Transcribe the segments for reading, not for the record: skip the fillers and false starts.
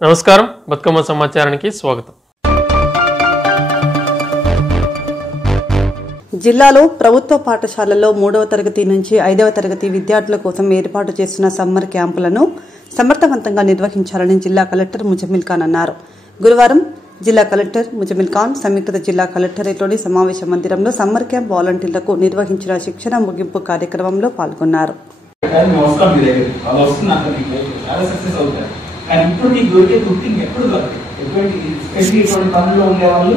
నమస్కారం, బతుకమ్మ సమాచారానికి స్వాగతం. జిల్లాలో ప్రభుత్వ పాఠశాలల్లో 3వ తరగతి నుంచి 5వ తరగతి విద్యార్థుల కోసం ఏర్పాటు చేసిన సమ్మర్ క్యాంపులను సమర్థవంతంగా నిర్వహించాలని జిల్లా కలెక్టర్ ముజమిల్ ఖాన్ అన్నారు. గురువారం జిల్లా కలెక్టర్ ముజమిల్ ఖాన్ సంయుక్త జిల్లా కలెక్టరేట్లోని సమావేశ మందిరంలో సమ్మర్ క్యాంప్ వాలంటీర్లకు నిర్వహించిన శిక్షణ ముగింపు కార్యక్రమంలో పాల్గొన్నారు. ఇప్పుడు నీకు దొరికే గుర్తింగ్ ఎప్పుడు దొరకదు. ఎటువంటి పనుల్లో ఉండేవాళ్ళు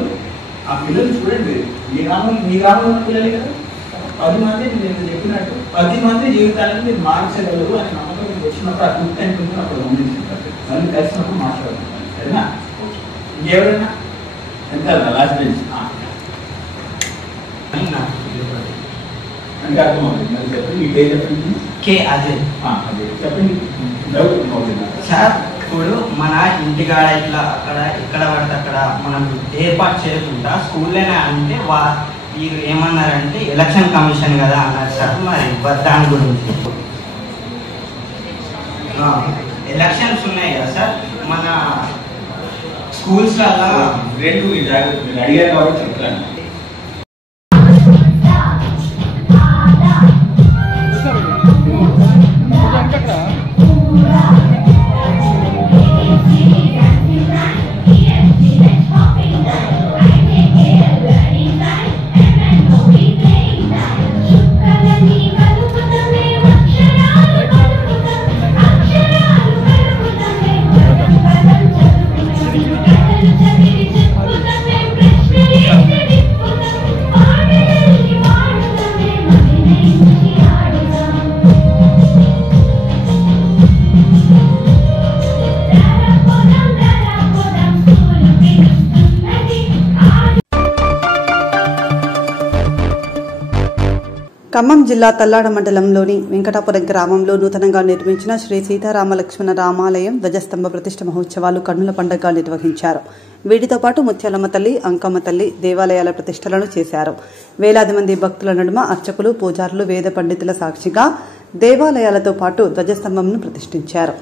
ఆ పిల్లలు చూడండి, మీ గ్రామంలో ఉన్న పిల్లలే కదా. 10 మంది నేను చెప్పినట్టు 10 మంది జీవితాలను మీరు మార్చగలరు అని నమ్మకం మీకు వచ్చినప్పుడు ఆ గుర్తు అనుకుంటున్న అప్పుడు గమనించారు. మళ్ళీ కలిసినప్పుడు మాట్లాడుతున్నాను, సరేనా? ఇంకెవరైనా ఎంత లాస్ట్ బెంచ్ అంటే అర్థమవుతుంది. మరి చెప్పండి, మీ పేరు చెప్పండి. కే అజయ్. అదే చెప్పండి. డౌట్ అవుతుంది సార్, ఇప్పుడు మన ఇంటికాడ ఇట్లా అక్కడ ఎక్కడ పడితే అక్కడ మనం ఏర్పాటు చేయకుండా స్కూల్లోనే అంటే వీరు ఏమన్నారంటే ఎలక్షన్ కమిషన్ కదా అన్నారు సార్. మరి దాని గురించి ఎలక్షన్స్ ఉన్నాయి కదా సార్ మన స్కూల్స్లలో. రెండు జాగ్రత్త అడిగారు కాబట్టి చెప్తాను. ఖమ్మం జిల్లా తల్లాడ మండలంలోని వెంకటాపురం గ్రామంలో నూతనంగా నిర్మించిన శ్రీ సీతారామ లక్ష్మణ రామాలయం ధ్వజస్తంభ ప్రతిష్ఠ మహోత్సవాలు కన్నుల పండుగగా నిర్వహించారు. వీటితో పాటు ముత్యాలమ్మ తల్లి, అంకమ్మ తల్లి దేవాలయాల ప్రతిష్టలను చేశారు. వేలాది మంది భక్తుల నడుమ అర్చకులు, పూజారులు, వేద పండితుల సాక్షిగా దేవాలయాలతో పాటు ధ్వజస్తంభంను ప్రతిష్ఠించారు.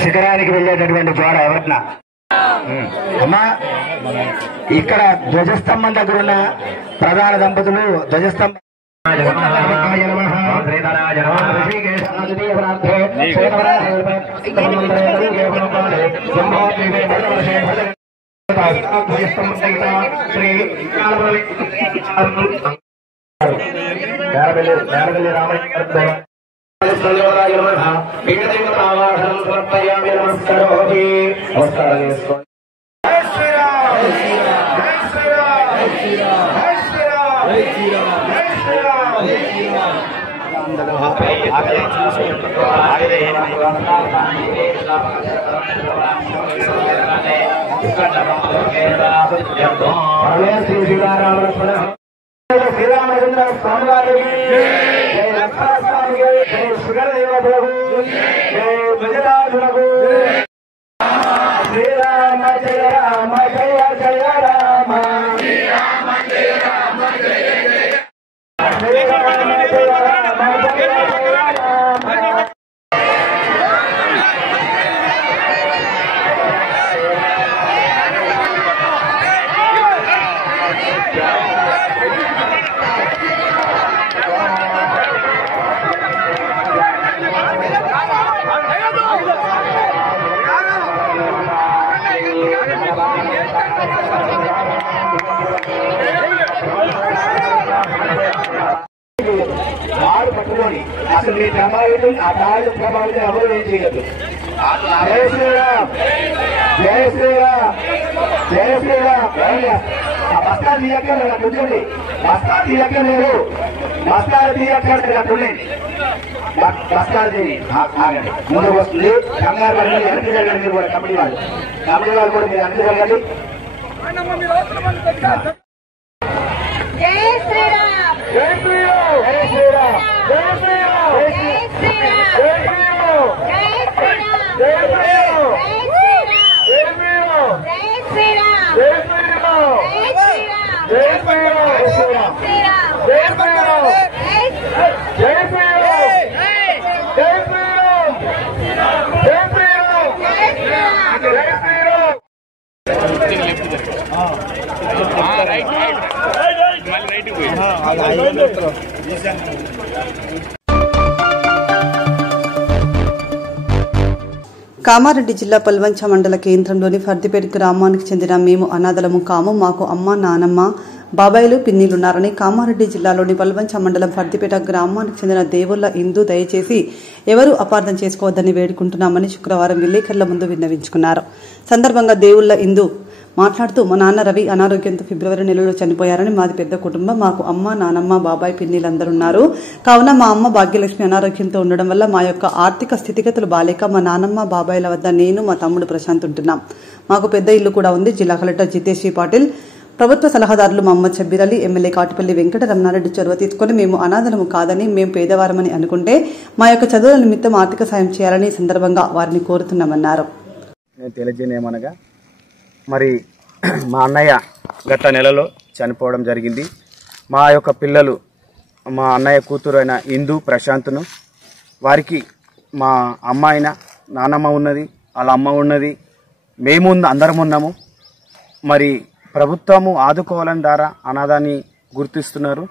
శిఖరానికి వెళ్ళేటటువంటి జోడ ఎవరన్నా అమ్మా, ఇక్కడ ధ్వజస్తంభం దగ్గర ఉన్న ప్రధాన దంపతులు ధ్వజస్తంభం శ్రీరామచంద్ర స్వామి వారికి జయ లక్ష్మణస్వామికి జయ సుగదేవతలకు జయ గజరాజులకు శ్రీరామ జయ రామ జయ జయ రామ శ్రీరామ జయ రామ జయ జయ శ్రీరామ జయ రామ జయ జయ రామ. అసలు మీ ప్రభావితం ఆ తాడు ప్రభావితం ఎవరు ఏం చేయగలరు. జై శ్రీరామ్, జై శ్రీరామ్, జై శ్రీరామ్. ఆ బస్తాలు తీయక్కర్లేదు, కూర్చోండి. బస్తాలు తీయక్కర్లేదు, బస్తాలు తీయక్కర్లేదు, అట్టుండండి. బస్తాలు తీయండి, ఆగండి. ముందుకు వస్తుంది కంగారు పడి వెనక్కి జరగండి. మీరు కూడా కమిటీ వాళ్ళు కూడా మీరు వెనక్కి జరగండి. జై శ్రీరామ్, జై శ్రీరామ్, జై శ్రీరామ్, జై శ్రీరామ్, జై శ్రీరామ్, జై శ్రీరామ్, జై శ్రీరామ్, జై శ్రీరామ్, జై శ్రీరామ్, జై శ్రీరామ్, జై శ్రీరామ్, జై శ్రీరామ్, జై జై శ్రీరామ్, శ్రీరామ్, జై శ్రీరామ్, జై శ్రీరామ్, జై శ్రీరామ్, జై శ్రీరామ్, జై శ్రీరామ్, జై శ్రీరామ్, కామారెడ్డి జిల్లా పల్వంచ మండల కేంద్రంలోని ఫర్దిపేట గ్రామానికి చెందిన మేము అనాథలము కాము, మాకు అమ్మ నానమ్మ బాబాయిలు పిన్నిలున్నారని కామారెడ్డి జిల్లాలోని పల్వంచ మండలం ఫర్దిపేట గ్రామానికి చెందిన దేవుళ్ల ఇందు దయచేసి ఎవరూ అపార్థం చేసుకోవద్దని వేడుకుంటున్నామని శుక్రవారం విలేకరుల ముందు విన్నవించుకున్నారు. సందర్భంగా దేవుళ్ల ఇందు మాట్లాడుతూ మా నాన్న రవి అనారోగ్యంతో ఫిబ్రవరి నెలలో చనిపోయారని, మాది పెద్ద కుటుంబం, మాకు అమ్మ నానమ్మ బాబాయ్ పిన్నిలందరున్నారు. కావున మా అమ్మ భాగ్యలక్ష్మి అనారోగ్యంతో ఉండడం వల్ల మా యొక్క ఆర్థిక స్థితిగతులు బాలేక మా నానమ్మ బాబాయిల వద్ద నేను మా తమ్ముడు ప్రశాంత్ ఉంటున్నాం. మాకు పెద్ద ఇల్లు కూడా ఉంది. జిల్లా కలెక్టర్ జితేష్ పాటిల్, ప్రభుత్వ సలహాదారులు మహమ్మద్ షబ్బీర్ అలీ, ఎమ్మెల్యే కాటిపల్లి వెంకట రమణారెడ్డి చొరవ తీసుకుని మేము అనాథలము కాదని, మేము పేదవారమని అనుకుంటే మా యొక్క చదువుల నిమిత్తం ఆర్థిక సాయం చేయాలని ఈ సందర్భంగా వారిని కోరుతున్నామన్నారు. తెలియజేయమనగా మరి మా అన్నయ్య గత నెలలో చనిపోవడం జరిగింది. మా యొక్క పిల్లలు మా అన్నయ్య కూతురు అయిన ఇందు ప్రశాంత్ను, వారికి మా అమ్మ అయిన నానమ్మ ఉన్నది, వాళ్ళ అమ్మ ఉన్నది, మేము అందరం ఉన్నాము. మరి ప్రభుత్వము ఆదుకోవాలని ద్వారా అనాథాన్ని గుర్తిస్తున్నారు.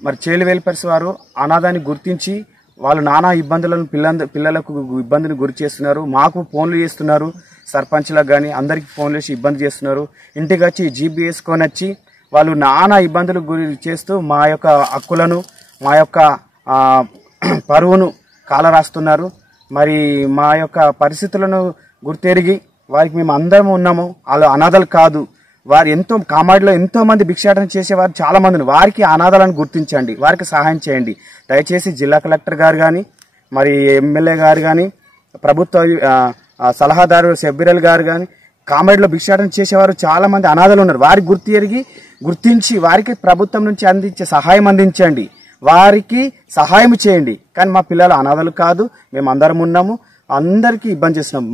మరి చైల్డ్ వెల్ఫేర్స్ వారు అనాథాన్ని గుర్తించి వాళ్ళు నానా ఇబ్బందులను పిల్లలకు ఇబ్బందిని గురి చేస్తున్నారు. మాకు ఫోన్లు చేస్తున్నారు, సర్పంచ్లకు కానీ అందరికీ ఫోన్లు చేసి ఇబ్బంది చేస్తున్నారు. ఇంటికి వచ్చి జీబీఎస్ కొనొచ్చి వాళ్ళు నానా ఇబ్బందులు గురి చేస్తూ మా యొక్క హక్కులను, మా యొక్క పరువును కాలరాస్తున్నారు. మరి మా యొక్క పరిస్థితులను గుర్తెరిగి వారికి మేము అందరం ఉన్నాము, వాళ్ళు అనాథలు కాదు. వారు కామాడిలో ఎంతో మంది భిక్షాటన చేసేవారు చాలా మందిని, వారికి అనాథాలను గుర్తించండి, వారికి సహాయం చేయండి. దయచేసి జిల్లా కలెక్టర్ గారు కానీ, మరి ఎమ్మెల్యే గారు కానీ, ప్రభుత్వ సలహాదారు షబ్బీర్ గారు కానీ, కామాడిలో భిక్షాటన చేసేవారు చాలా మంది అనాథలు ఉన్నారు. వారికి గుర్తించి వారికి ప్రభుత్వం నుంచి సహాయం అందించండి, వారికి సహాయం చేయండి. కానీ మా పిల్లలు అనాథలు కాదు, మేము అందరం ఉన్నాము, అందరికీ ఇబ్బంది చేస్తున్నాం.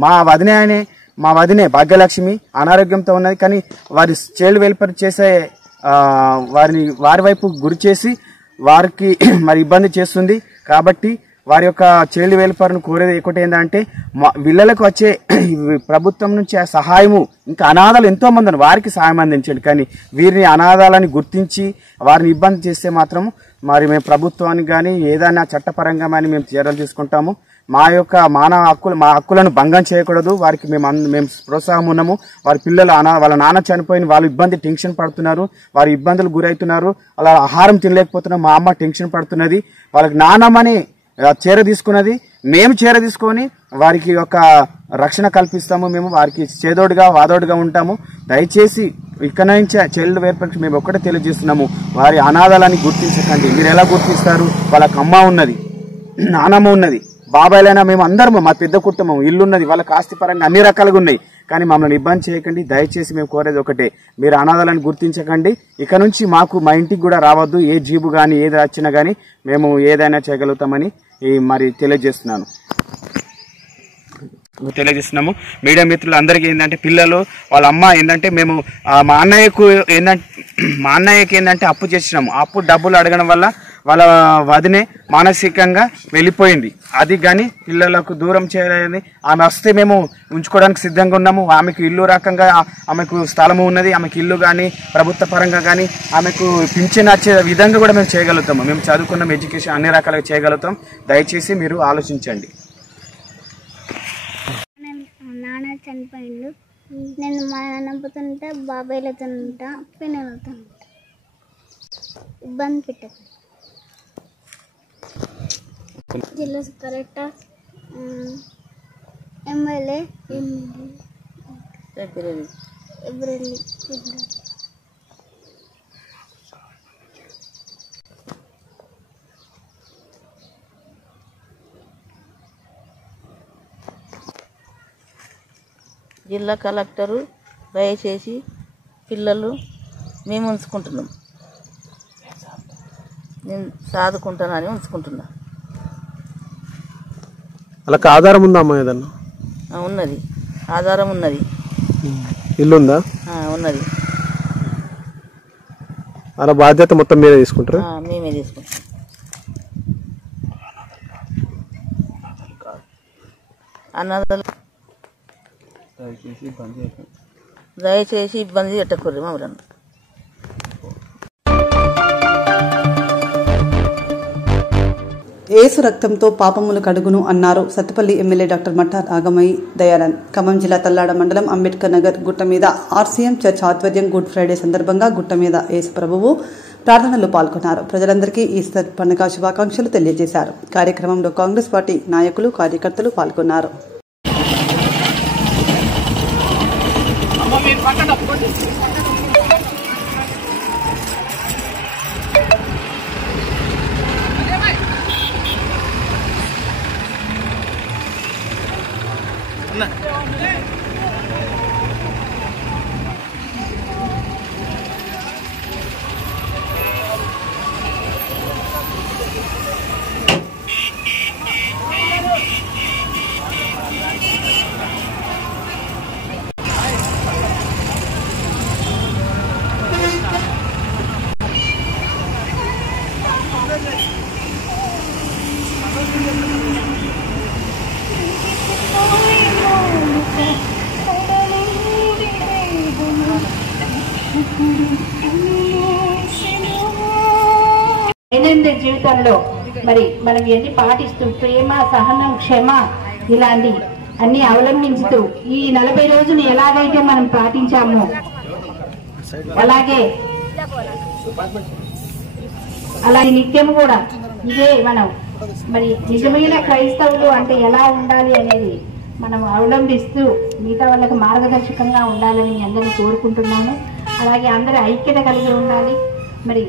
మా వదినే భాగ్యలక్ష్మి అనారోగ్యంతో ఉన్నది, కానీ వారి చైల్డ్ వెల్ఫేర్ చేసే వారి వైపు గురి చేసి వారికి మరి ఇబ్బంది చేస్తుంది. కాబట్టి వారి యొక్క చైల్డ్ వెల్ఫేర్ను కోరేది ఒకటి ఏంటంటే వీళ్ళకు వచ్చే ప్రభుత్వం నుంచి ఆ సహాయము, ఇంకా అనాథాలు ఎంతో మంది వారికి సహాయం అందించండి. కానీ వీరిని అనాథాలని గుర్తించి వారిని ఇబ్బంది చేస్తే మాత్రం మరి మేము ప్రభుత్వానికి కానీ ఏదైనా చట్టపరంగా కానీ మేము చర్యలు తీసుకుంటాము. మా హక్కులను భంగం చేయకూడదు. వారికి మేము ప్రోత్సాహం ఉన్నాము. వారి పిల్లలు వాళ్ళ నాన్న చనిపోయిన వాళ్ళు ఇబ్బంది టెన్షన్ పడుతున్నారు, వారి ఇబ్బందులు గురవుతున్నారు. అలా ఆహారం తినలేకపోతున్నారు. మా అమ్మ టెన్షన్ పడుతున్నది. వాళ్ళకి నాన్నమ్మని చీర తీసుకున్నది, మేము చీర తీసుకొని వారికి ఒక రక్షణ కల్పిస్తాము. మేము వారికి చేదోడుగా వాదోడుగా ఉంటాము. దయచేసి ఇక్కడ నుంచి చైల్డ్ వెల్ఫేర్ మేము ఒక్కటే తెలియజేస్తున్నాము, వారి అనాథాలని గుర్తించకండి. మీరు ఎలా గుర్తిస్తారు? వాళ్ళకి అమ్మ ఉన్నది, నానమ్మ ఉన్నది, బాబాయిలైనా మేము అందరము, మా పెద్ద కుటుంబం, ఇల్లున్నది, వాళ్ళకి ఆస్తి పరంగా అన్ని రకాలుగా ఉన్నాయి. కానీ మమ్మల్ని ఇబ్బంది చేయకండి. దయచేసి మేము కోరేది ఒకటే, మీరు అనాథాలను గుర్తించకండి. ఇక నుంచి మా ఇంటికి కూడా రావద్దు. ఏ జీబు కానీ ఏది వచ్చినా కానీ మేము ఏదైనా చేయగలుగుతామని మరి తెలియజేస్తున్నాము. మీడియా మిత్రులు అందరికీ ఏంటంటే పిల్లలు వాళ్ళ అమ్మ ఏంటంటే మేము మా అన్నయ్యకి ఏంటంటే అప్పు చేసినాము. అప్పు డబ్బులు అడగడం వల్ల వాళ్ళ వదినే మానసికంగా వెళ్ళిపోయింది. అది కానీ పిల్లలకు దూరం చేయాలని ఆమె వస్తే మేము ఉంచుకోవడానికి సిద్ధంగా ఉన్నాము. ఆమెకు ఇల్లు రకంగా ఆమెకు స్థలము ఉన్నది. ఆమెకు ఇల్లు కానీ ప్రభుత్వ పరంగా కానీ ఆమెకు పింఛన్ వచ్చే విధంగా కూడా మేము చేయగలుగుతాము. మేము చదువుకున్నాం, ఎడ్యుకేషన్ అన్ని రకాలుగా చేయగలుగుతాం. దయచేసి మీరు ఆలోచించండి. నాన్న చనిపోయిండు. నేను మా నాన్నతో ఉంటా, బాబాయ్లతో ఉంటా, పిల్లలతో ఉంటా. ఇబ్బంది పెట్టదు. జిల్లా కలెక్టర్, ఎమ్మెల్యే ఎబ్రెల్లి. జిల్లా కలెక్టరు దయచేసి పిల్లలు మేము ఉంచుకుంటున్నాం, నేను సాదుకుంటానని ఉంచుకుంటున్నా. అలా ఆధారం ఉందా అమ్మ? ఏదన్నా ఉన్నది, ఆధారం ఉన్నది. ఇల్లు ఉందా? ఉన్నది. అలా బాధ్యత మొత్తం మీరే తీసుకుంటారా? మేమే తీసుకుంటాం. అన్నదాలు దయచేసి ఇబ్బంది పెట్టకూడదు మమ్మల్ని. ఏసు రక్తంతో పాపములు కడుగును అన్నారు సత్తుపల్లి ఎమ్మెల్యే డాక్టర్ మట్టా రాగమయ్య దయానంద్. ఖమ్మం జిల్లా తల్లాడ మండలం అంబేద్కర్ నగర్ గుట్ట మీద ఆర్సీఎం చర్చ్ ఆధ్వర్యం గుడ్ ఫ్రైడే సందర్భంగా గుట్ట మీద యేసు ప్రభువు ప్రార్థనలో పాల్గొన్నారు. ప్రజలందరికీ ఈస్టర్ పండుగ శుభాకాంక్షలు తెలియజేశారు. కార్యక్రమంలో కాంగ్రెస్ పార్టీ నాయకులు, కార్యకర్తలు పాల్గొన్నారు. దైనందిన జీవితంలో మరి మనం ఎన్ని పాటిస్తూ ప్రేమ, సహనం, క్షమ ఇలాంటి అన్ని అవలంబించుతూ ఈ 40 రోజులు ఎలాగైతే మనం పాటించామో అలాగే నిత్యం కూడా ఇదే మనం మరి నిజమైన క్రైస్తవులు అంటే ఎలా ఉండాలి అనేది మనం అవలంబిస్తూ మిగతా వాళ్ళకి మార్గదర్శకంగా ఉండాలని అందరినీ కోరుకుంటున్నాను. అలాగే అందరూ ఐక్యత కలిగి ఉండాలి. మరి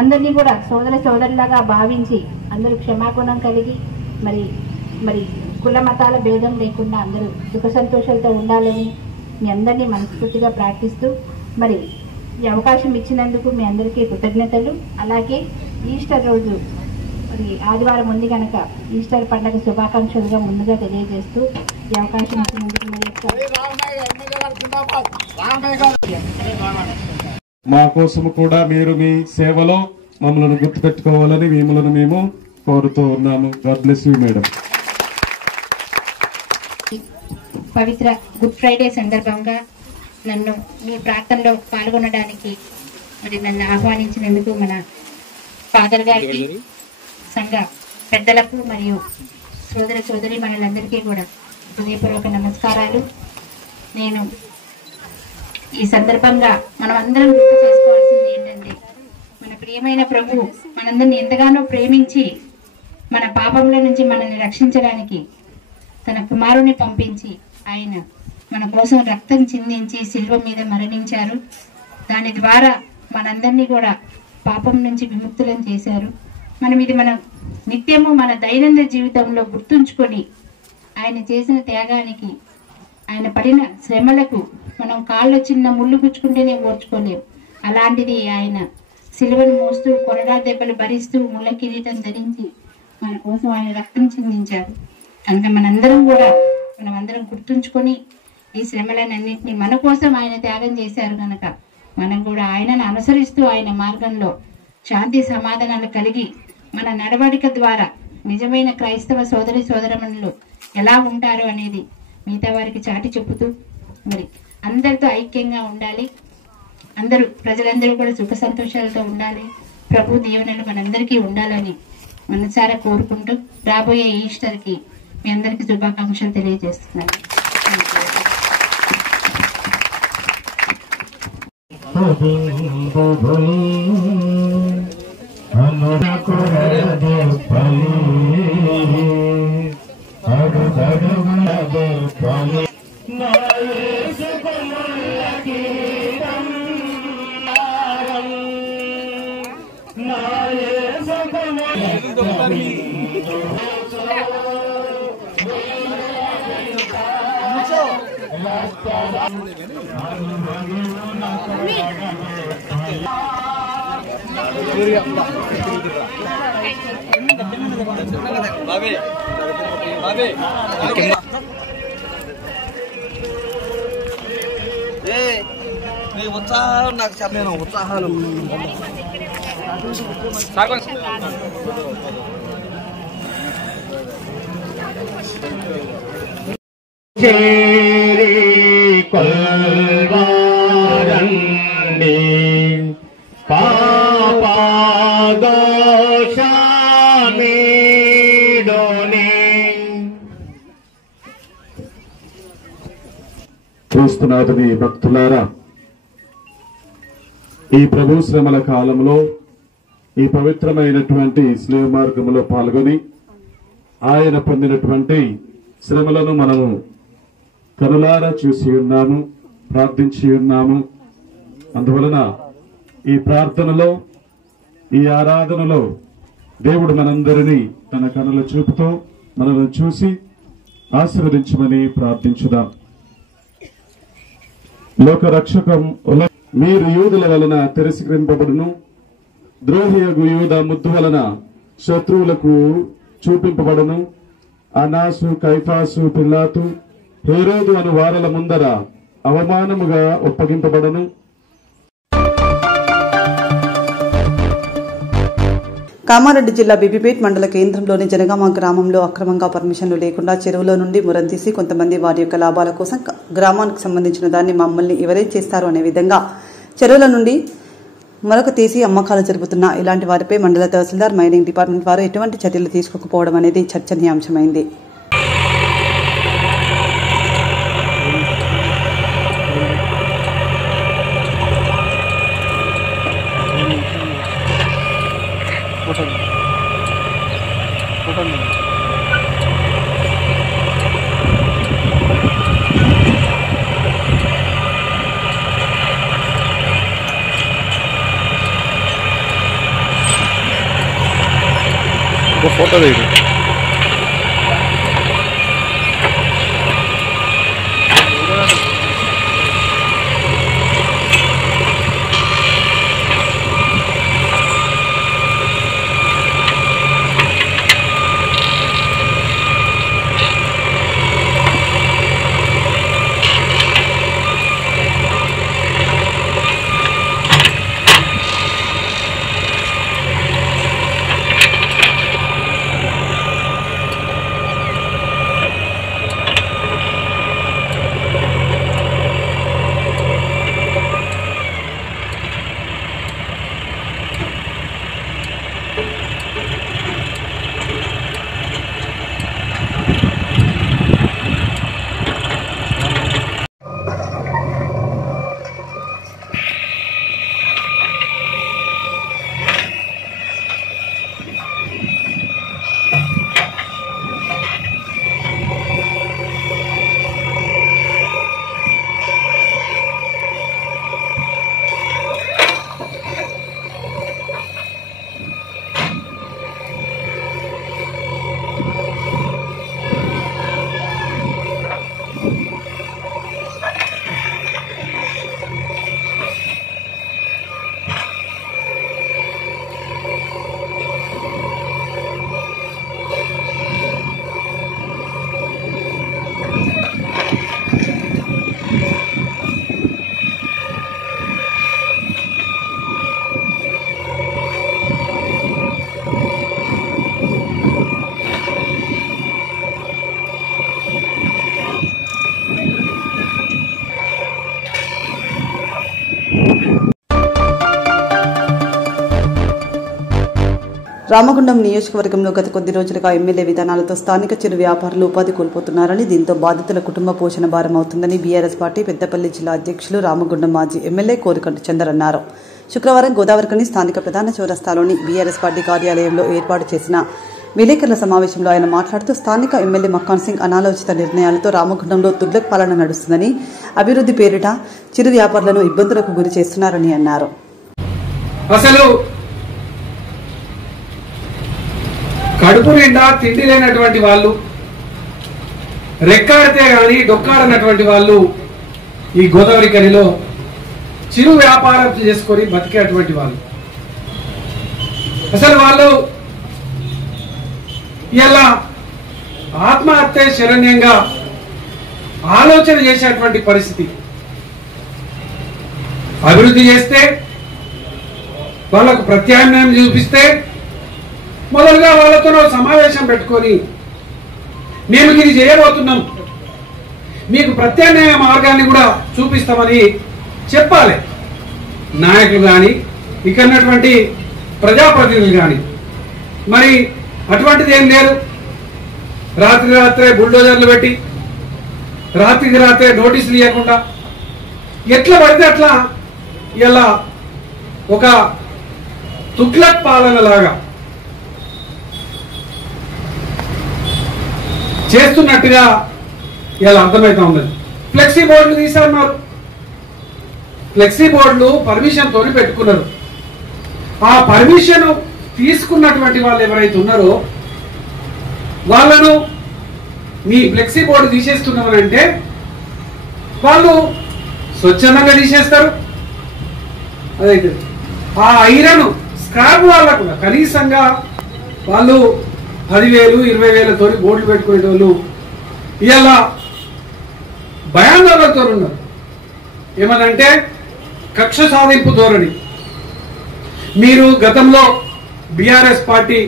అందరినీ కూడా సోదరులాగా భావించి అందరూ క్షమాగుణం కలిగి మరి కుల మతాల భేదం లేకుండా అందరూ సుఖ సంతోషాలతో ఉండాలని మీ అందరినీ మనస్ఫూర్తిగా ప్రార్థిస్తూ మరి ఈ అవకాశం ఇచ్చినందుకు మీ అందరికీ కృతజ్ఞతలు. అలాగే ఈస్టర్ రోజు మరి ఆదివారం ఉంది కనుక ఈస్టర్ పండుగ శుభాకాంక్షలుగా ముందుగా తెలియజేస్తూ ఈ అవకాశం ఇచ్చినందుకు మా కోసం కూడా మీరు మీ సేవలో మమ్మల్ని గుర్తుపెట్టుకోవాలని మిమ్మల్ని మేము కోరుతూ ఉన్నాము. God bless you madam. Pavitra good Friday సందర్భంగా నన్ను మీ ప్రార్థనలో పాల్గొనడానికి మరి నన్ను ఆహ్వానించినందుకు మన ఫాదర్ గారికి, సంఘ పెద్దలకు మరియు సోదరి మనలందరికీ కూడా హృదయపూర్వక నమస్కారాలు. నేను ఈ సందర్భంగా మనం అందరం గుర్తు చేసుకోవాల్సింది ఏంటంటే మన ప్రియమైన ప్రభు మనందరినీ ఎంతగానో ప్రేమించి మన పాపంలో నుంచి మనల్ని రక్షించడానికి తన కుమారుని పంపించి ఆయన మన కోసం రక్తం చిందించి శిలువ మీద మరణించారు. దాని ద్వారా మనందరినీ కూడా పాపం నుంచి విముక్తులను చేశారు. మనం నిత్యము మన దైనందిన జీవితంలో గుర్తుంచుకొని ఆయన చేసిన త్యాగానికి, ఆయన పడిన శ్రమలకు మనం కాళ్ళు చిన్న ముళ్ళు గుచ్చుకుంటేనే ఓర్చుకోలేం. అలాంటిది ఆయన సిలువను మోస్తూ కొరడా దెబ్బలు భరిస్తూ ముళ్ళ కిరీటం ధరించి మన కోసం ఆయన రక్తం చిందించారు. కనుక మనమందరం గుర్తుంచుకొని ఈ శ్రమలన్నింటినీ మన కోసం ఆయన త్యాగం చేశారు కనుక మనం కూడా ఆయనను అనుసరిస్తూ ఆయన మార్గంలో శాంతి సమాధానాలు కలిగి మన నడవడిక ద్వారా నిజమైన క్రైస్తవ సోదరమణులు ఎలా ఉంటారు అనేది మిగతా వారికి చాటి చెబుతూ మరి అందరితో ఐక్యంగా ఉండాలి. ప్రజలందరూ కూడా సుఖ సంతోషాలతో ఉండాలి. ప్రభు దీవెనలు మనందరికీ ఉండాలని మనసారా కోరుకుంటూ రాబోయే ఈస్టర్కి మీ అందరికీ శుభాకాంక్షలు తెలియజేస్తున్నాను. అన్న ఉత్సాహం నాకు చెప్పలేను ఉత్సాహాలు కొల్వారండి పాపాదోషామీడోని. క్రీస్తునాథుని భక్తులారా, ఈ ప్రభు శ్రమల కాలంలో ఈ పవిత్రమైనటువంటి స్లేవ మార్గంలో పాల్గొని ఆయన పొందినటువంటి శ్రమలను మనము కనులారా చూసి ఉన్నాము, ప్రార్థించి ఉన్నాము. అందువలన ఈ ప్రార్థనలో, ఈ ఆరాధనలో దేవుడు మనందరినీ తన కనుల చూపుతో మనల్ని చూసి ఆశీర్వదించమని ప్రార్థించుదాం. లోకరక్షకం మీరు యూదుల వలన తిరస్కరింపబడును, ద్రోహియగు యూద ముద్దు వలన శత్రువులకు చూపింపబడును. అనాసు, కైఫాసు, పిల్లాతు, హేరోదు అను వారల ముందర అవమానముగా ఒప్పగింపబడను. కామారెడ్డి జిల్లా బీబీపేట్ మండల కేంద్రంలోని జనగామ గ్రామంలో అక్రమంగా పర్మిషన్లు లేకుండా చెరువులో నుండి మురం తీసి కొంతమంది వారి యొక్క లాభాల కోసం గ్రామానికి సంబంధించిన దాన్ని మమ్మల్ని ఎవరేం చేస్తారు అనే విధంగా చెరువుల నుండి మరొక తీసి అమ్మకాలు జరుపుతున్న ఇలాంటి వారిపై మండల తహసీల్దార్, మైనింగ్ డిపార్ట్మెంట్ వారు ఎటువంటి చర్యలు తీసుకోకపోవడం అనేది చర్చనీయాంశమైంది. ఫోటో దిగు. రామగుండం నియోజకవర్గంలో గత కొద్ది రోజులుగా ఎమ్మెల్యే విధానాలతో స్థానిక చిరు వ్యాపారులు ఉపాధి కోల్పోతున్నారని, దీంతో బాధితుల కుటుంబ పోషణ భారం అవుతుందని బీఆర్ఎస్ పార్టీ పెద్దపల్లి జిల్లా అధ్యక్షులు రామగుండం మాజీ ఎమ్మెల్యే కోరికంటి చందర్ అన్నారు. శుక్రవారం గోదావరికని స్థానిక ప్రధాన చౌరస్తాలోని బీఆర్ఎస్ పార్టీ కార్యాలయంలో ఏర్పాటు చేసిన విలేకరుల సమావేశంలో ఆయన మాట్లాడుతూ స్థానిక ఎమ్మెల్యే మక్కాన్ సింగ్ అనాలోచిత నిర్ణయాలతో రామగుండంలో తుగ్లక్ పాలన నడుస్తుందని, అభివృద్ధి పేరిట చిరు వ్యాపారులను ఇబ్బందులకు గురి చేస్తున్నారని అన్నారు. అసలు కడుపు నిండా తిండి లేనటువంటి వాళ్ళు, రెక్కాడితే గాని డొక్కాడనటువంటి వాళ్ళు ఈ గోదావరి కనిలో చిరు వ్యాపారం చేసుకొని బతికేటువంటి వాళ్ళు. అసలు వాళ్ళు ఇలా ఆత్మహత్య శరణ్యంగా ఆలోచన చేసేటువంటి పరిస్థితి. అభివృద్ధి చేస్తే, వాళ్లకు ప్రత్యామ్నాయం చూపిస్తే మొదలుగా వాళ్ళతో సమావేశం పెట్టుకొని మేము ఇది చేయబోతున్నాం, మీకు ప్రత్యామ్నాయ మార్గాన్ని కూడా చూపిస్తామని చెప్పాలి. నాయకులు కానీ, ఇక్కడ ఉన్నటువంటి ప్రజాప్రతినిధులు కానీ. మరి అటువంటిది ఏం లేదు. రాత్రి రాత్రే బుల్డోజర్లు పెట్టి రాత్రికి రాత్రే నోటీసులు ఇవ్వకుండా ఎట్లా పడితే అట్లా ఇలా ఒక తుగ్లక్ పాలన లాగా చేస్తున్నట్టుగా ఇలా అర్థమవుతా ఉన్నది. ఫ్లెక్సీ బోర్డులు తీసారు. ఫ్లెక్సీ బోర్డులు పర్మిషన్ తోని పెట్టుకున్నారు. ఆ పర్మిషన్ తీసుకున్నటువంటి వాళ్ళు ఎవరైతే ఉన్నారో వాళ్ళను మీ ఫ్లెక్సీ బోర్డు తీసేస్తున్నామనంటే వాళ్ళు స్వచ్ఛందంగా తీసేస్తారు. అదైతే ఆ ఐరన్ స్క్రాప్ వాళ్ళకు కనీసంగా వాళ్ళు 10,000, 20,000 బోర్డులు పెట్టుకునే వాళ్ళు ఇలా భయాందోళనతో ఉన్నారు. ఏమనంటే కక్ష సాధింపు ధోరణి. మీరు గతంలో బీఆర్ఎస్ పార్టీ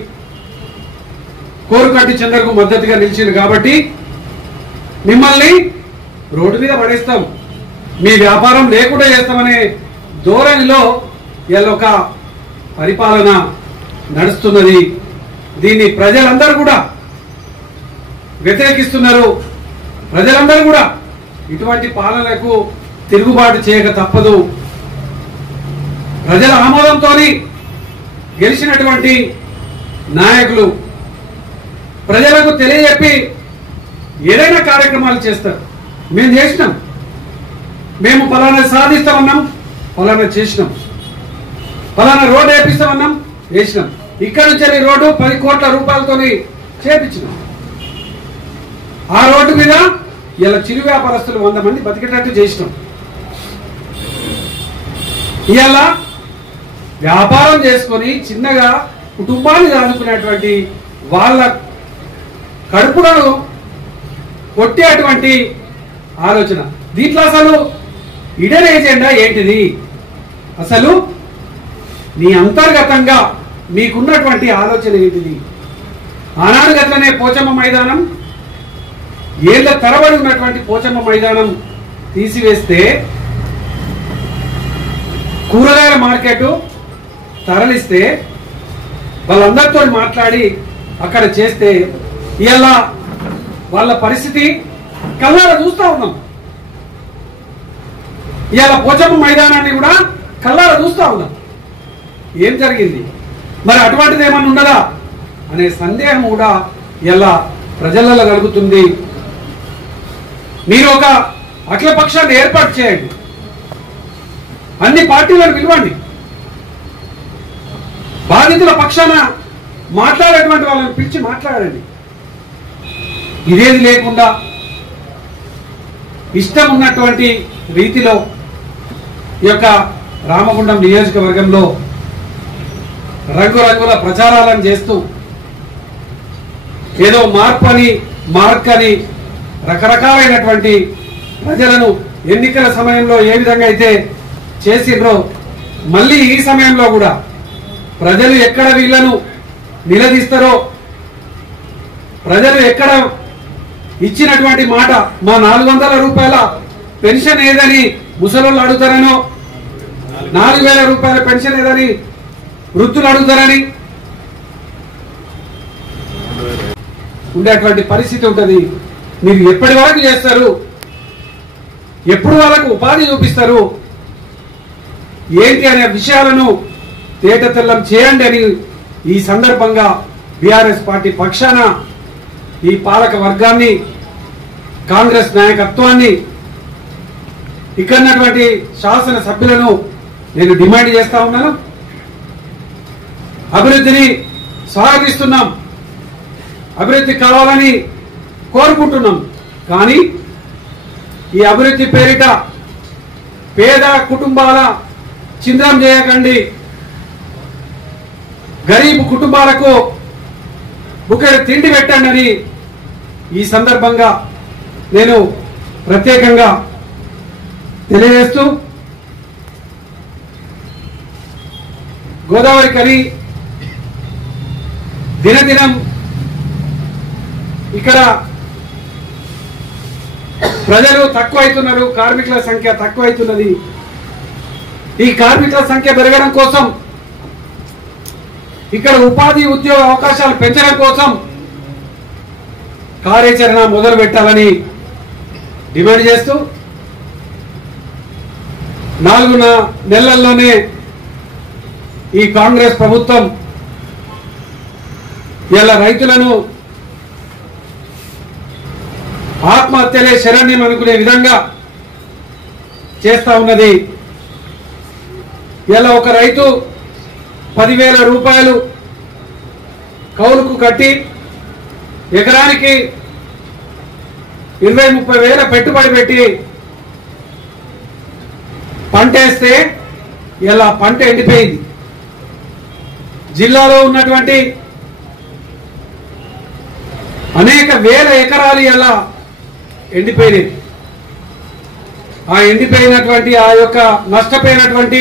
కోరుకంటి చంద్రకు మద్దతుగా నిలిచింది కాబట్టి మిమ్మల్ని రోడ్డు మీద పడేస్తాం, మీ వ్యాపారం లేకుండా చేస్తామనే ధోరణిలో ఇలా ఒక పరిపాలన నడుస్తున్నది. దీన్ని ప్రజలందరూ కూడా వ్యతిరేకిస్తున్నారు. ప్రజలందరూ కూడా ఇటువంటి పాలనకు తిరుగుబాటు చేయక తప్పదు. ప్రజల ఆమోదంతో గెలిచినటువంటి నాయకులు ప్రజలకు తెలియజెప్పి ఏదైనా కార్యక్రమాలు చేస్తారు. మేము చేసినాం, మేము ఫలానా సాధిస్తామన్నాం, ఫలానా చేసినాం, ఫలానా రోడ్డు వేపిస్తామన్నాం, వేసినాం. ఇక్కడ నుంచి రోడ్డు 10 కోట్ల రూపాయలతో చేపించినాం. ఆ రోడ్డు మీద ఇలా చిరు వ్యాపారస్తులు 100 మంది బతికేటట్టు చేసినాం. ఇలా వ్యాపారం చేసుకొని చిన్నగా కుటుంబాన్ని దాచుకునేటువంటి వాళ్ళ కడుపులను కొట్టేటువంటి ఆలోచన. దీంట్లో అసలు ఇడర్ ఏజెండా ఏంటిది? అసలు నీ అంతర్గతంగా మీకున్నటువంటి ఆలోచన ఏంటిది? ఆనాడు గట్లనే పోచమ్మ మైదానం, ఏళ్ల తరబడి ఉన్నటువంటి పోచమ్మ మైదానం తీసివేస్తే కూరగాయల మార్కెట్ తరలిస్తే వాళ్ళందరితో మాట్లాడి అక్కడ చేస్తే ఇలా వాళ్ళ పరిస్థితి కళ్ళారా చూస్తా ఉన్నాం. ఇలా పోచమ్మ మైదానాన్ని కూడా కళ్ళారా చూస్తా ఉన్నాం. ఏం జరిగింది? మరి అటువంటిది ఏమన్నా ఉన్నదా అనే సందేహం కూడా ఇలా ప్రజలలో కలుగుతుంది. మీరు ఒక అఖిలపక్షాన్ని ఏర్పాటు చేయండి, అన్ని పార్టీలను పిలవండి, బాధితుల పక్షాన మాట్లాడేటువంటి వాళ్ళని పిలిచి మాట్లాడండి. ఇదేది లేకుండా ఇష్టం ఉన్నటువంటి రీతిలో ఈ యొక్క రామగుండం నియోజకవర్గంలో రంగురంగుల ప్రచారాలను చేస్తూ ఏదో మార్కని రకరకాలైనటువంటి ప్రజలను ఎన్నికల సమయంలో ఏ విధంగా అయితే చేసిండ్రో మళ్ళీ ఈ సమయంలో కూడా ప్రజలు ఎక్కడ వీళ్లను నిలదీస్తారో, ప్రజలు ఎక్కడ ఇచ్చినటువంటి మాట మా 400 రూపాయల పెన్షన్ ఏదని ముసలోళ్ళు అడుగుతారనో, 4,000 రూపాయల పెన్షన్ ఏదని వృద్ధులు అడుగుతారని, ఉండేటువంటి పరిస్థితి ఉంటుంది. మీరు ఎప్పటి వరకు చేస్తారు, ఎప్పుడు వాళ్ళకు ఉపాధి చూపిస్తారు, ఏంటి అనే విషయాలను తేటతెల్లం చేయండి అని ఈ సందర్భంగా బీఆర్ఎస్ పార్టీ పక్షాన ఈ పాలక వర్గాన్ని, కాంగ్రెస్ నాయకత్వాన్ని, ఇక్కడ ఉన్నటువంటి శాసన సభ్యులను నేను డిమాండ్ చేస్తా ఉన్నాను. అభివృద్ధిని స్వాగతిస్తున్నాం, అభివృద్ధి కావాలని కోరుకుంటున్నాం. కానీ ఈ అభివృద్ధి పేరిట పేద కుటుంబాల చింద్రం చేయకండి, గరీబ్ కుటుంబాలకు బుక్కెడు తిండి పెట్టండి అని ఈ సందర్భంగా నేను ప్రత్యేకంగా తెలియజేస్తూ, గోదావరి కని దినదినం ఇక్కడ ప్రజలు తక్కువైతున్నారు, కార్మికుల సంఖ్య తక్కువైతున్నది. ఈ కార్మికుల సంఖ్య పెరగడం కోసం, ఇక్కడ ఉపాధి ఉద్యోగ అవకాశాలు పెంచడం కోసం కార్యాచరణ మొదలు పెట్టాలని డిమాండ్ చేస్తూ 4 నెలల్లోనే ఈ కాంగ్రెస్ ప్రభుత్వం ఇలా రైతులను ఆత్మహత్యలే శరణ్యం అనుకునే విధంగా చేస్తా ఉన్నది. ఇలా ఒక రైతు 10,000 రూపాయలు కౌలుకు కట్టి ఎకరానికి 20-30 వేల పెట్టుబడి పెట్టి పంట వేస్తే ఇలా పంట ఎండిపోయింది. జిల్లాలో ఉన్నటువంటి అనేక వేల ఎకరాలు ఇలా ఎండిపోయినాయి. ఆ ఎండిపోయినటువంటి, ఆ యొక్క నష్టపోయినటువంటి